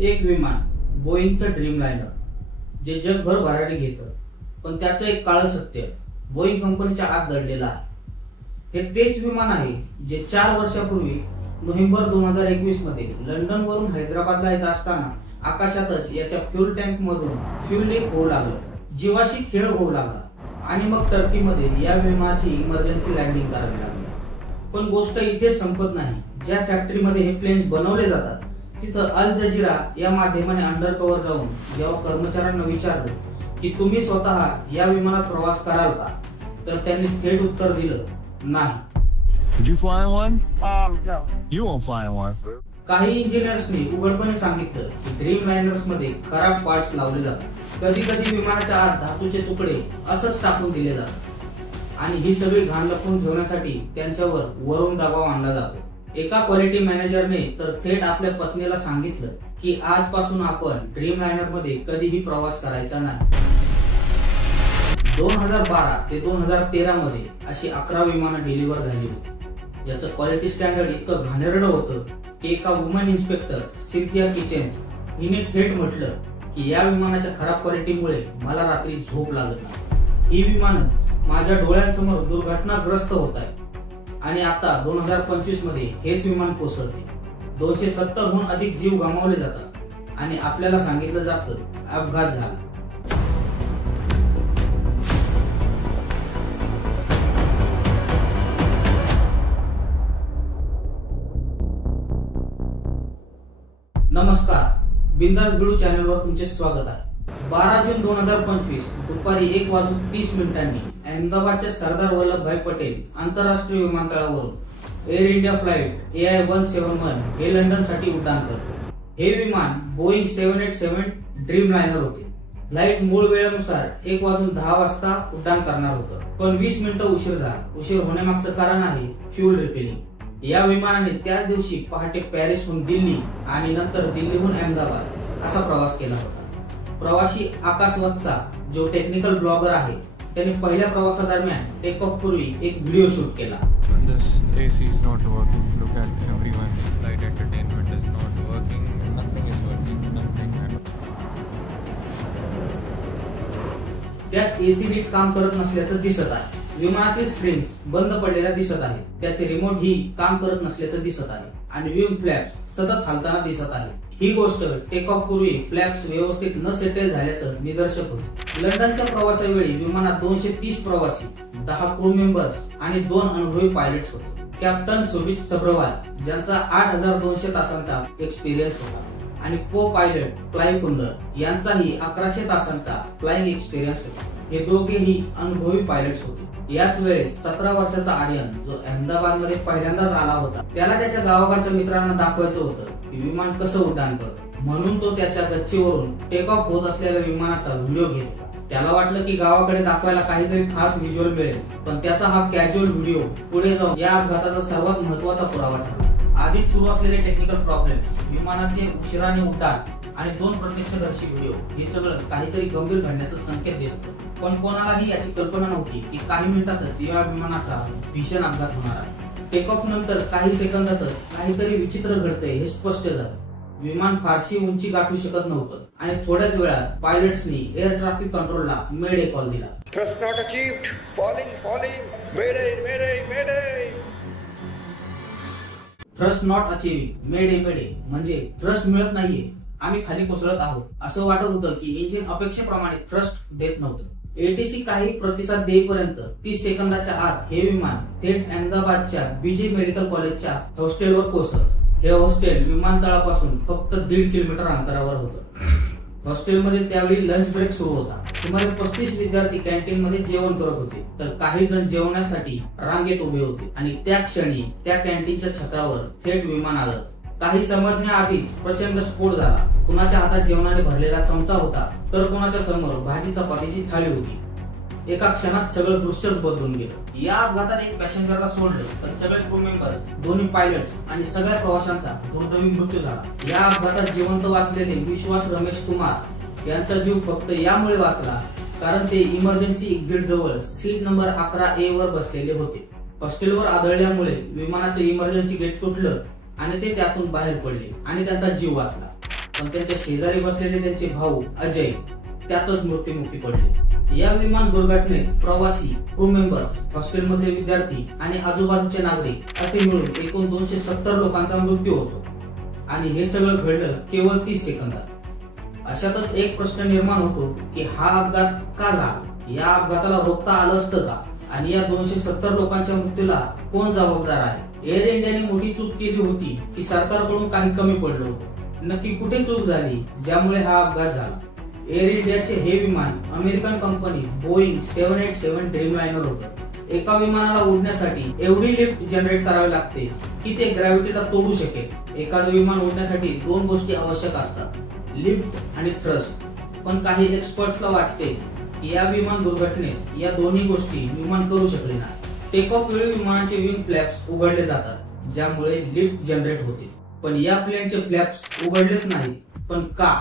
एक विमान बोईंगचं dream liner जे जगभर भरारी घेतं, पण त्याचं एक काळं सत्य बोईंग कंपनीच्या आत दडलेलं आहे. हे तेच विमान आहे जे 4 वर्षापूर्वी नोव्हेंबर 2021 मध्ये लंडन वरून हैदराबादला येत असताना आकाशातच याच्या फ्यूल टँक मधून फ्यूल लीक होऊ लागलं, जीवाशी खेळ होऊ लागला आणि मग टर्कीमध्ये या विमानाची इमर्जन्सी लँडिंग करावी लागली. पण गोष्ट इथे संपत नाही. ज्या फॅक्टरीमध्ये हे प्लेन्स बनवले जातात तिथं अल जजीरा या माध्यमाने अंडर कव्हर जाऊन जेव्हा कर्मचाऱ्यांना विचारलं की तुम्ही स्वतः या विमानात प्रवास कराल का, तर त्यांनी थेट उत्तर दिलं नाही. Did you fly one? No. You won't fly one. काही इंजिनियर्सनी उघडपणे सांगितलं की ड्रीम लायनर्स मध्ये खराब पार्ट्स लावले जातात. कधी कधी विमानाच्या आत धातूचे तुकडे असंच टाकून दिले जातात आणि ही सगळी घाण लपवून ठेवण्यासाठी त्यांच्यावर वरून दबाव आणला जातो. एका क्वालिटी मॅनेजरने तर थेट आपल्या पत्नीला सांगितलं की आजपासून आपण ड्रीम लायनर मध्ये कधीही प्रवास करायचा नाही. 2012 ते 2013 मध्ये अशी 11 विमानं डिलिव्हर झाली होती, ज्याचं क्वालिटी स्टँडर्ड इतकं घाणेरडं होतं की एका वुमन इन्स्पेक्टर सिन्थिया किचन्स हिने थेट म्हटलं की या विमानाच्या खराब क्वालिटीमुळे मला रात्री झोप लागत नाही. ही विमानं माझ्या डोळ्यांसमोर दुर्घटनाग्रस्त होत आहे आणि आता 2025 मध्ये हेच विमान कोसळते. 270 हून अधिक जीव गमावले जातात आणि आपल्याला सांगितलं जातं अपघात झाला. नमस्कार, बिंदास बिडू चॅनलवर तुमचे स्वागत आहे. 12 जून 2025 दुपारी 1:30 अहमदाबादच्या सरदार वल्लभभाई पटेल आंतरराष्ट्रीय विमानतळावरून एअर इंडिया फ्लाइट AI-171 हे लंडन साठी उड्डाण करतो. हे विमान बोईंग 787 ड्रीम लायनर होते. फ्लाइट मूळ वेळेनुसार 1:10 उड्डाण करणार होतं, पण 20 मिनिटं उशीर झाला. उशीर होण्यामागचं कारण आहे फ्यूल रिफिलिंग. या विमानाने त्याच दिवशी पहाटे पॅरिसहून दिल्ली आणि नंतर दिल्लीहून अहमदाबाद असा प्रवास केला होता. प्रवासी आकाश वत्सा जो टेक्निकल ब्लॉगर आहे, त्यांनी पहिल्या प्रवासादरम्यान टेक ऑफ पूर्वी एक व्हिडिओ शूट केला. AC is not working. Look at everyone. Flight entertainment is not working. Nothing is working. Nothing. त्यात एसी नीट काम करत नसल्याचं दिसत आहे. विमानातील स्क्रीन्स बंद पडलेल्या दिसत आहेत. त्याचे रिमोट ही काम करत नसल्याचं दिसत आहे आणि विंग फ्लॅप्स सतत हालताना दिसत आहे. ही गोष्ट टेक ऑफ पूर्वी फ्लॅप्स व्यवस्थित न सेटल झाल्याचं निदर्शक होते. लंडनच्या प्रवासावेळी विमानात 230 प्रवासी, 10 क्रू मेंबर्स आणि 2 अनुभवी पायलट्स होते. कॅप्टन सुमित सब्रवाल ज्यांचा 8200 तासांचा एक्सपिरियन्स होता आणि को पायलट क्लाइव्ह कुंदर यांचाही 1100 तासांचा फ्लाइंग एक्सपिरियन्स होता. हे दोघेही अनुभवी पायलट्स होते. याच वेळेस 17 वर्षाचा आर्यन जो अहमदाबाद मध्ये पहिल्यांदाच आला होता, त्याला त्याच्या गावाकडच्या मित्रांना दाखवायचं होतं की विमान कसं उड्डाण करतं, म्हणून तो त्याच्या गच्चीवरून टेक ऑफ होत असलेल्या विमानाचा व्हिडिओ घेत होता. त्याला वाटलं की गावाकडे दाखवायला काहीतरी खास व्हिज्युअल मिळेल, पण त्याचा हा कॅज्युअल व्हिडिओ पुढे जाऊन या अपघाताचा सर्वात महत्त्वाचा पुरावा ठरला. आधीच सुरू असलेले टेक्निकल प्रॉब्लेम्स, विमानाचे उशिराने उड्डाण आणि 2 प्रत्यक्षदर्शी व्हिडिओ हे सगळं काहीतरी गंभीर घडण्याचं संकेत देत होतं. पण कोणालाही याची कल्पना नव्हती की काही मिनिटातच या विमानाचा भीषण अपघात होणार आहे. टेक ऑफ नंतर काही सेकंदातच काहीतरी विचित्र घडतंय हे स्पष्ट झालं. विमान फारशी उंची गाठू शकत नव्हतं आणि थोड्याच वेळात पायलट्सनी एअर ट्रॅफिक कंट्रोलला मेडे कॉल दिला. Thrust not achieved. Falling. Mayday. Thrust not achieving, mayday म्हणजे थ्रस्ट मिळत नाहीये, आम्ही खाली कोसळत आहोत. असं वाटत होतं की इंजिन अपेक्षेप्रमाणे थ्रस्ट देत नव्हतं. ATC काही प्रतिसाद देईपर्यंत 30 सेकंदाच्या आत हे विमान थेट अहमदाबादच्या BJ मेडिकल कॉलेजच्या हॉस्टेलवर कोसळलं. हे हॉस्टेल विमानतळापासून फक्त 1.5 किलोमीटर अंतरावर होतं. हॉस्टेलमध्ये त्यावेळी लंच ब्रेक सुरू होता. सुमारे 35 विद्यार्थी कॅन्टीन मध्ये जेवण करत होते, तर काही जण जेवणासाठी रांगेत उभे होते आणि त्या क्षणी त्या कॅन्टीनच्या छतावर थेट विमान आलं. काही समजण्याआधीच प्रचंड स्फोट झाला. कुणाच्या हातात जेवणाने भरलेला चमचा होता, तर कुणाच्या समोर भाजी चपातीची थाळी होती. एका क्षणात सगळं दृश्यच बदलून गेलं. या अपघाताने एक पॅसेंजरला सोडलं तर सगळे क्रू मेंबर्स, दोन्ही पायलट्स आणि सगळ्या प्रवाशांचा दुर्दैवी मृत्यू झाला. या अपघातात जिवंत वाचलेले विश्वास रमेश कुमार यांचा जीव फक्त यामुळे वाचला कारण ते इमर्जन्सी एक्झिट जवळ सीट नंबर 11A वर बसलेले होते. हॉस्टेलवर आदळल्यामुळे विमानाचे इमर्जन्सी गेट तुटलं आणि ते त्यातून बाहेर पडले आणि त्यांचा जीव वाचला. पण त्यांच्या शेजारी बसलेले त्यांचे भाऊ अजय त्यातच मृत्युमुखी पडले। या विमान दुर्घटनेत प्रवासी, क्रू मेंबर्स, हॉस्टेलमधले विद्यार्थी आणि आजूबाजूचे नागरिक असे मिळून एकूण 270 लोकांचा मृत्यू होतो आणि हे सगळं घडलं केवळ 30 सेकंदात। अशातच एक प्रश्न निर्माण होतो की हा अपघात का झाला, या अपघाताला रोखता आलं असतं का आणि या 270 लोकांच्या मृत्यूला कोण जबाबदार आहे। एअर इंडियाने मोठी चूक केली होती की सरकारकडून काही कमी पडलं होतं, नक्की कुठे चूक झाली ज्यामुळे हा अपघात झाला। एअर इंडियाचे हे विमान अमेरिकन कंपनी बोईंग 787 ड्रीमलायनर होतं। एका विमानाला उडण्यासाठी एवढी लिफ्ट जनरेट करावी लागते की ते ग्रॅव्हिटीला तोडू शकेल। एखादं विमान उडण्यासाठी 2 गोष्टी आवश्यक असतात, लिफ्ट आणि थ्रस्ट। पण काही एक्सपर्ट्सला वाटते की या विमान दुर्घटनेत या दोन्ही गोष्टी विमान करू शकले नाही। टेक ऑफ वेळी विमानाचे विंग फ्लॅप्स उघडले जातात ज्यामुळे लिफ्ट जनरेट होते, पण या प्लेनचे फ्लॅप्स उघडलेच नाही। पण का?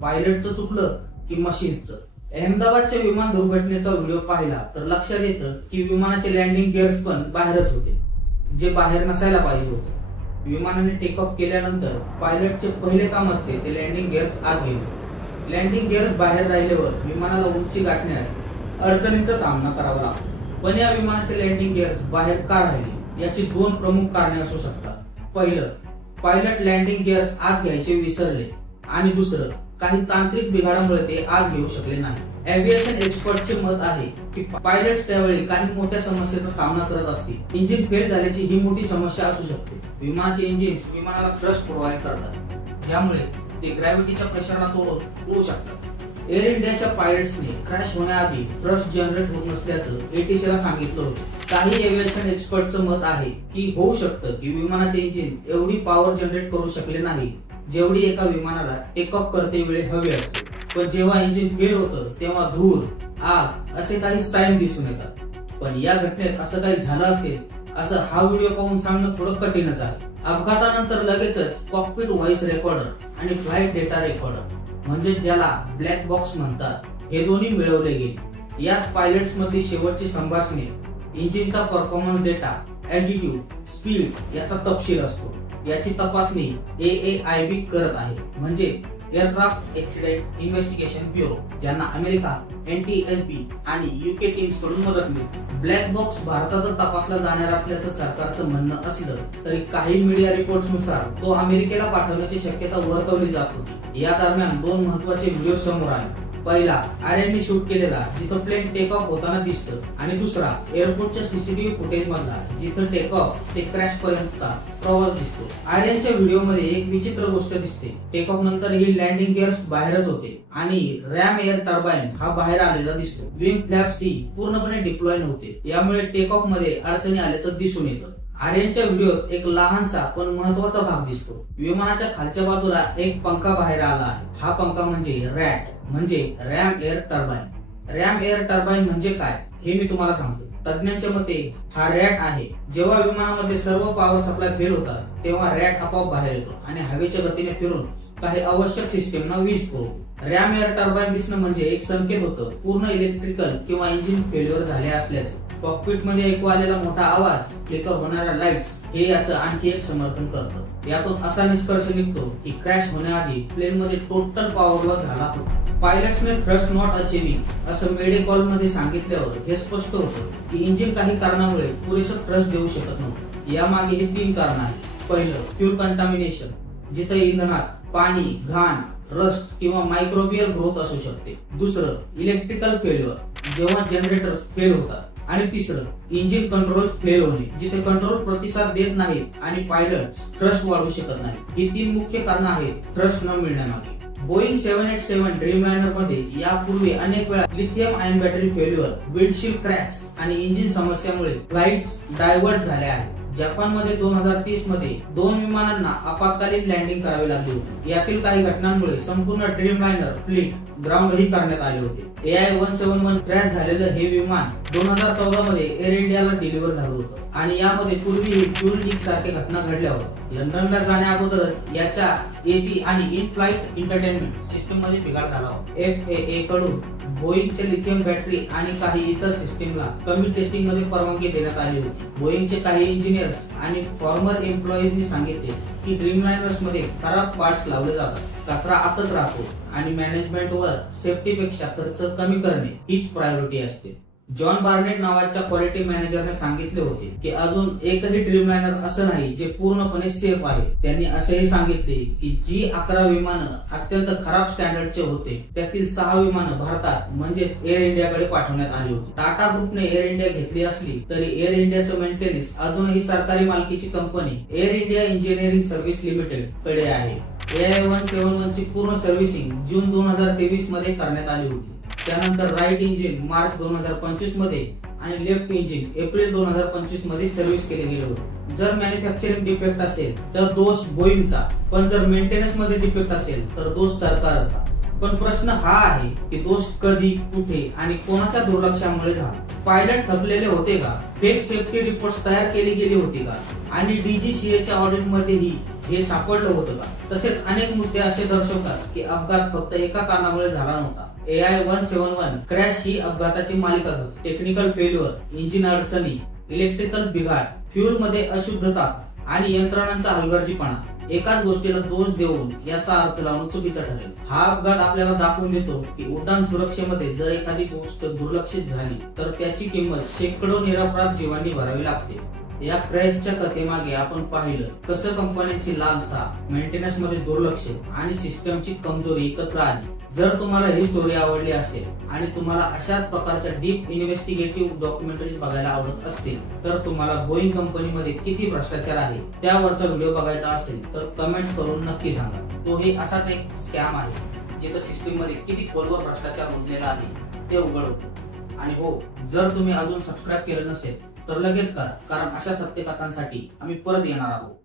पायलटचं चुकलं की मशीनचं? अहमदाबादच्या विमान दुर्घटनेचा व्हिडिओ पाहिला तर लक्षात येतं की विमानाचे लँडिंग गिअर्स पण बाहेरच होते, जे बाहेर नसायला पाहिजे होते। विमानाने टेक ऑफ केल्यानंतर पायलटचे पहिले काम असते ते लँडिंग गिअर्स आत घेणे। लँडिंग गिअर्स बाहेर राहिल्यावर विमानाला उंची गाठण्यास अडचणींचा सामना करावा लागतो। पण या विमानाचे लँडिंग गिअर्स बाहेर का राहिले याची 2 प्रमुख कारणे असू शकतात। पहिलं, पायलट लँडिंग गिअर्स आत घ्यायचे विसरले आणि दुसरं, काही तांत्रिक बिघाडामुळे ते आत घेऊ शकले नाही। एव्हिएशन एक्सपर्टचे मत आहे की पायलट्स त्यावेळी काही मोठ्या समस्येचा सामना करत असतील। इंजिन फेल झाल्याची ही मोठी समस्या असू शकते। विमानाचे इंजिन्स विमानाला थ्रस्ट प्रोव्हाइड करतात ज्यामुळे ते ग्रॅव्हिटीच्या प्रेशरला तोडून उडू शकतात। एअर इंडियाच्या पायलट्सने क्रॅश होण्याआधी थ्रस्ट जनरेट होत नसल्याचं ATC ला सांगितलं होतं। काही एव्हिएशन एक्सपर्टचं मत आहे की होऊ शकतं की विमानाचे इंजिन एवढी पॉवर जनरेट करू शकले नाही जेवढी एका विमानाला टेक ऑफ करते वेळी हवी असते। पण जेव्हा इंजिन फेल होतं तेव्हा धूर, आग असे काही साईन दिसून येतात। पण या घटनेत असं काही झालं असेल असं हा व्हिडिओ पाहून सांगणं थोडं कठीणच आहे। अपघातानंतर लगेचच कॉकपिट व्हॉइस रेकॉर्डर आणि फ्लाइट डेटा रेकॉर्डर म्हणजे ज्याला ब्लॅक बॉक्स म्हणतात, हे दोन्ही मिळवले गेले। यात पायलट्स मधली शेवटची संभाषणे, इंजिनचा परफॉर्मन्स डेटा, अल्टिट्यूड, स्पीड याचा तपशील असतो। याची तपासणी AAIB करत आहे, म्हणजे एअरक्राफ्ट ऍक्सिडेंट इन्व्हेस्टिगेशन ब्युरो, ज्यांना अमेरिका, NTSB आणि UK टीम्स कडून मदत मिळते। ब्लॅक बॉक्स भारतातच तपासला जाणार असल्याचं सरकारचं म्हणणं असलं तरी काही मीडिया रिपोर्ट्स नुसार तो अमेरिकेला पाठवण्याची शक्यता वर्तवली जात होती। या दरम्यान 2 महत्त्वाचे व्हिडिओ समोर आले। पहिला आर्यनने शूट केलेला जिथं प्लेन टेक ऑफ होताना दिसतं आणि दुसरा एअरपोर्टच्या CCTV फुटेज मधला जिथं टेक ऑफ ते क्रॅश पर्यंतचा प्रवास दिसतो। आर्यनच्या व्हिडिओमध्ये एक विचित्र गोष्ट दिसते, टेक ऑफ नंतर ही लँडिंग गिअर्स बाहेरच होते आणि रॅम एअर टर्बाइन हा बाहेर आलेला दिसतो। विंग फ्लॅप्स ही पूर्णपणे डिप्लॉय नव्हते, यामुळे टेक ऑफ मध्ये अडचणी आल्याचं दिसून येतं। आर्यनच्या व्हिडिओत एक लहानसा पण महत्वाचा भाग दिसतो। विमानाच्या खालच्या बाजूला एक पंखा बाहेर आला आहे। हा पंखा म्हणजे रॅट म्हणजे RAM air turbine. RAM air turbine म्हणजे काय हे मी तुम्हाला सांगतो। तज्ञांच्या मते हा रॅट आहे। जेव्हा विमानामध्ये सर्व पॉवर सप्लाय फेल होतात तेव्हा रॅट आपोआप बाहेर येतो आणि हवेच्या गतीने फिरून काही आवश्यक सिस्टीमना वीज पुरवतो। रॅम एअर टर्बाइन दिसणं म्हणजे एक संकेत होतं पूर्ण इलेक्ट्रिकल किंवा इंजिन फेल्युअर झाले असल्याचं। कॉकपिट मध्ये ऐकू आलेला मोठा आवाज, फ्लिकर होणाऱ्या लाईट्स हे याचं आणखी एक समर्थन करतं। यातून असा निष्कर्ष निघतो की क्रॅश होण्याआधी प्लेन मध्ये टोटल पॉवर लॉस झाला होता। पायलट्सने थ्रस्ट नॉट अचिव्हिंग असं मेडिकॉल मध्ये सांगितल्यावर हे स्पष्ट होतं की इंजिन काही कारणामुळे पुरेसं थ्रस्ट देऊ शकत नव्हतं। यामागे हे 3 कारण आहेत। पहिलं, फ्यूल कंटामिनेशन, जिथे इंधनात पाणी, घाण, रस्ट किंवा मायक्रोबियल ग्रोथ असू शकते। दुसरं, इलेक्ट्रिकल फेल्युअर, जेव्हा जनरेटर्स फेल होतात। आणि तिसरं, इंजिन कंट्रोल फेल होणे, जिथे कंट्रोल प्रतिसाद देत नाहीत आणि पायलट थ्रस्ट वाढवू शकत नाही। ही 3 मुख्य कारण आहेत थ्रस्ट न मिळण्यामागे। बोईंग 787 ड्रीमलायनर मध्ये यापूर्वी अनेक वेळा lithium ion battery failure, windshield cracks आणि इंजिन समस्यामुळे फ्लाइट्स डायव्हर्ट झाल्या आहेत। जपानमध्ये 2030 मध्ये 2 विमानांना आपत्कालीन लँडिंग करावी लागली होती। यातील काही घटनांमुळे संपूर्ण ड्रीमलायनर फ्लीट ग्राउंडही करण्यात आले होते। AI-171 क्रॅश झालेलं हे विमान 2014 मध्ये एअर इंडियाला डिलिव्हर झालं होतं आणि यामध्ये पूर्वी फ्यूल लीक सारख्या घटना घडल्यावर लंडनला जाण्या अगोदरच याच्या AC आणि इन फ्लाइट एंटरटेनमेंट सिस्टम मध्ये बिघाड झाला होता। FAA कडून बोईंगच्या लिथियम बॅटरी आणि काही इतर सिस्टीमला कमी टेस्टिंग मध्ये परवानगी देण्यात आली होती। बोईंगचे काही इंजिनियर्स आणि फॉर्मर एम्प्लॉईजनी सांगितले की ड्रीमलायनर्स मध्ये खराब पार्ट्स लावले जातात कचरा आतच राहतो आणि मॅनेजमेंटवर सेफ्टीपेक्षा खर्च कमी करणे हीच प्रायोरिटी असते. जॉन बार्नेट नावाच्या क्वालिटी मॅनेजरने सांगितले होते की अजून एकही ड्रीमलायनर असं नाही जे पूर्णपणे सेफ आहे. त्यांनी असेही सांगितले की जी 11 विमानं अत्यंत खराब स्टँडर्डचे होते त्यातील 6 विमानं भारतात म्हणजेच एअर इंडियाकडे पाठवण्यात आली होती. टाटा ग्रुपने एअर इंडिया घेतली असली तरी एअर इंडियाचं मेंटेनन्स अजूनही सरकारी मालकीची company air India engineering service limited कडे आहे. AI-171 ची पूर्ण सर्व्हिसिंग जून 2023 मध्ये करण्यात आली होती. त्यानंतर राईट इंजिन मार्च 2025 मध्ये आणि लेफ्ट इंजिन एप्रिल 2025 मध्ये सर्व्हिस केले गेले होते. जर मॅन्युफॅक्चरिंग डिफेक्ट असेल तर दोष बोईंगचा, पण जर मेंटेनन्स मध्ये डिफेक्ट असेल तर दोष सरकारचा. पण प्रश्न हा आहे की दोष कधी, कुठे आणि कोणाच्या दुर्लक्षामुळे झाला? पायलट थकलेले होते का? फेक सेफ्टी रिपोर्ट तयार केली गेली होती का? आणि DGCA ऑडिट मध्येही हे सापडलं होतं का? तसेच अनेक मुद्दे असे दर्शवतात की अपघात फक्त एका कारणामुळे झाला नव्हता. AI-171 क्रॅश ही अपघाताची मालिका होती. टेक्निकल फेल्युअर, इंजिन अडचणी, इलेक्ट्रिकल बिघाड, फ्युल मध्ये अशुद्धता आणि यंत्रणांचा हलगर्जीपणा एकाच गोष्टीला दोष देऊन याचा अर्थ लावणं चुकीचं ठरेल. हा अपघात आपल्याला दाखवून देतो की उड्डाण सुरक्षेमध्ये जर एखादी गोष्ट दुर्लक्षित झाली तर त्याची किंमत शेकडो निरपराध जीवांनी भरावी लागते. या क्रॅशच्या कथेमागे आपण पाहिलं कसं कंपन्यांची लालसा, मेंटेनन्स मध्ये दुर्लक्ष आणि सिस्टमची कमजोरी एकत्र आली. जर तुम्हाला ही स्टोरी आवडली असेल आणि तुम्हाला अशाच प्रकारच्या डीप इन्व्हेस्टिगेटिव्ह डॉक्युमेंटरीज बघायला आवडत असतील तर तुम्हाला बोईंग कंपनीमध्ये किती भ्रष्टाचार आहे त्यावरचा व्हिडिओ बघायचा असेल तर कमेंट करून नक्की सांगा. तोही असाच एक स्कॅम आहे जिथं सिस्टीम मध्ये किती खोलवर भ्रष्टाचार रुजलेला आहे ते उघड होतं. आणि हो, जर तुम्ही अजून सबस्क्राईब केलं नसेल तर लगेच करा, कारण अशा सत्यकथांसाठी आम्ही परत येणार आहोत.